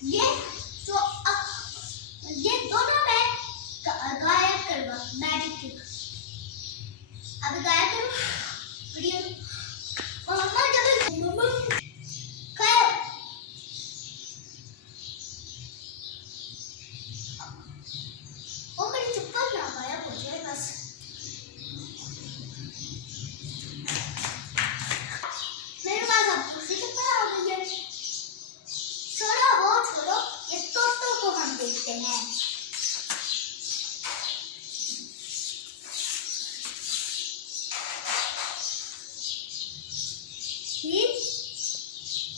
ये तो ये दोनों मैं गायब करूँगा मैजिक ट्रिक। अब गायब करूँ वीडियो। मम्मा जब मम्मा गायब। वो मेरी चप्पल ना गायब हो जाए बस। मेरे पास अब दूसरी चप्पल आ गई है। छोड़ो वो छोड़ो, ये तोतों को हम देखते हैं।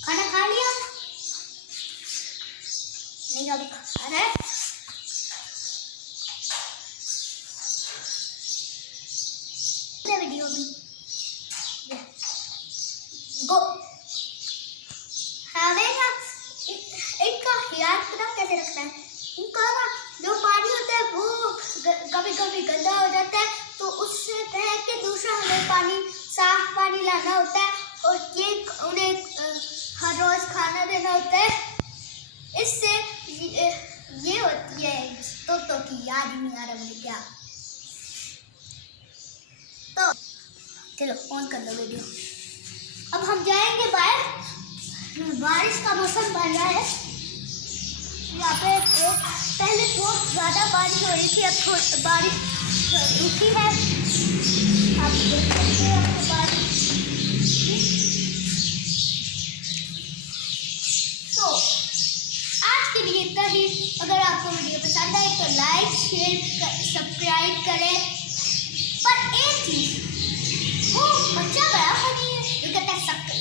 खाना खा लिया? नहीं अभी खा रहा है। वीडियो भी गो हमें ना इनका ख्याल पता कैसे रखना है। इनका ना जो पानी होता है वो कभी कभी गंदा हो जाता है, तो उससे फेंक के दूसरा हमें पानी साफ पानी लाना होता है और ये उन्हें हर रोज खाना देना होता है। इससे ये होती है तो की याद ही नहीं आ रहा मुझे क्या। तो चलो ऑन कर दो वीडियो। अब हम जाएंगे बाहर। बारिश का मौसम बन रहा है यहाँ पे। पहले बहुत ज़्यादा बारिश हो रही थी, अब थोड़ी बारिश रुकी है। आप देख सकते हैं बारिश। तो आज के लिए इतना ही। अगर आपको वीडियो पसंद आए तो लाइक शेयर सब्सक्राइब करें। पर एक चीज, वो बच्चा बड़ा फनी है जो कहता है सब्सक्राइब